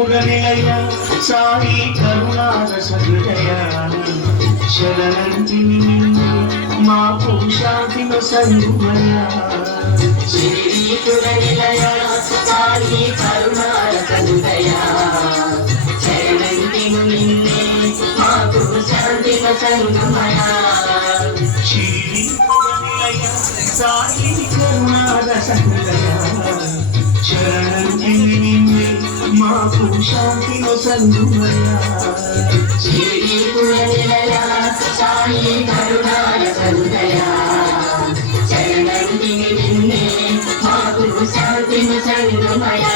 పురనిలయ సాయి కరుణారస హృదయ శరణంటిని నిన్ను మాకు శాంతిన సంగుమయ శిరిడి పురనిలయ సాయి కరుణారస హృదయ శరణంటిని నిన్నే మాకు శాంతిన సంగుమయ శిరిడి పురనిలయ సాయి కరుణారస హృదయ శరణంటిని నిన్నే మాకు శాంతిన సంగుమయ శిరిడి పురనిలయ సాయి కరుణారస హృదయ శరణంటిని నిన్నే మాకు శాంతిన సంగుమయ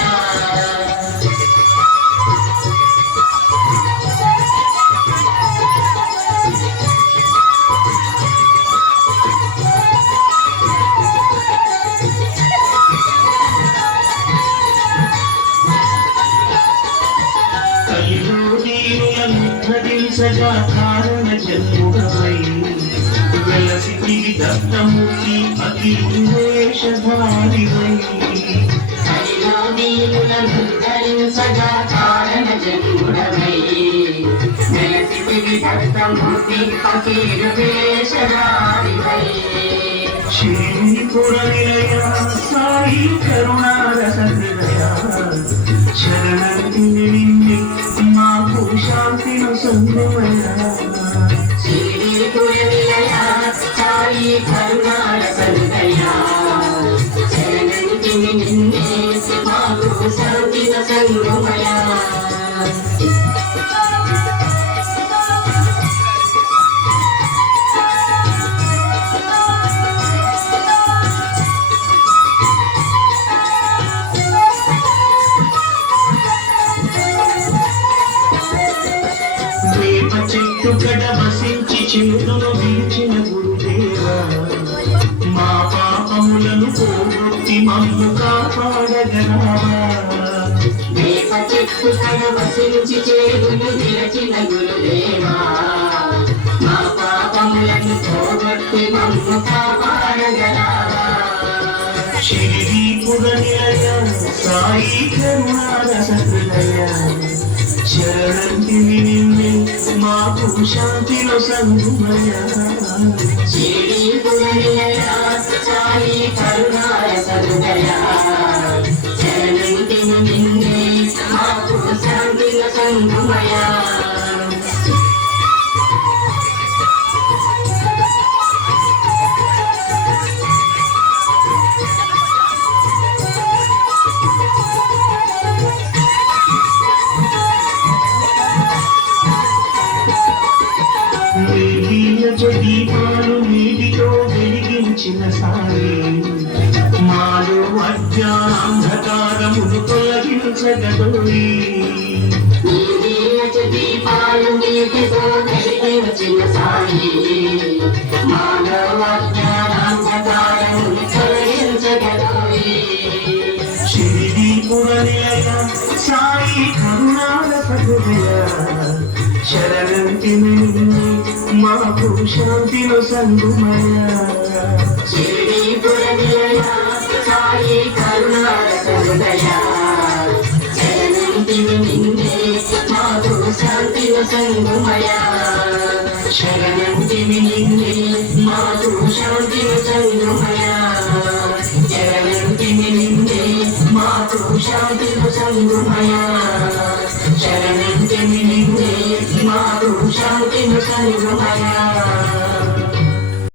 సజా కారణ జన్ముడవై వెలసికి దత్తమూర్తి అతి వేషధారివై హరిలో దీనులను ధరించగా కారణ జన్ముడవై వెలసికి దత్తమూర్తి అతి వేషధారివై శిరిడి పురనిలయ సాయి కరుణారస హృదయ శరణంటిని నిన్నే మాకు శాంతిన సంగుమయ శిరిడి పురనిలయ సాయి కరుణారస హృదయ శరణంటిని నిన్నే మాకు శాంతిన సంగుమయ చెట్టు కడ వసించి చేతులు వీచిన గురుదేవా మా పాపములను పోగొట్టి మమ్ము కాపాడగలవా వేప చెట్టు కడ వసించి చేతులు విరచిన గురుదేవా మా పాపములను పోగొట్టి మమ్ము కాపాడగలవా శిరిడి పురనిలయ సాయి కరుణారస హృదయ శరణంటిని నిన్నే మాకు శాంతిలో సంగుమయ శిరిడి పురనిలయ సాయి కరుణారస హృదయ శరణంటిని నిన్నే మాకు శాంతిలో సంగుమయ దీపాలు నీటితో వెలిగించిన సాయి మాలో అజ్ఞానాంధకారమును తొలగించగలోయి దీపాలు నీటితో వెలిగించిన సాయి మాలో అజ్ఞానాంధకారమును తొలగించగలోయి శిరిడి పురనిలయ సాయి కరుణారస హృదయ శరణంటిని నిన్నే మాకు శాంతిలో సంగుమయ శిరిడి పురనిలయ సాయి కరుణారస హృదయ శరణంటిని నిన్నే మాకు శాంతిలో సంగుమయ శరణంటిని నిన్నే మాకు శాంతిలో సంగుమయ శరణంటిని నిన్నే మాకు శాంతిలో సంగుమయ శరణంటిని నిన్నే మాకు శాంతిలో సంగుమయ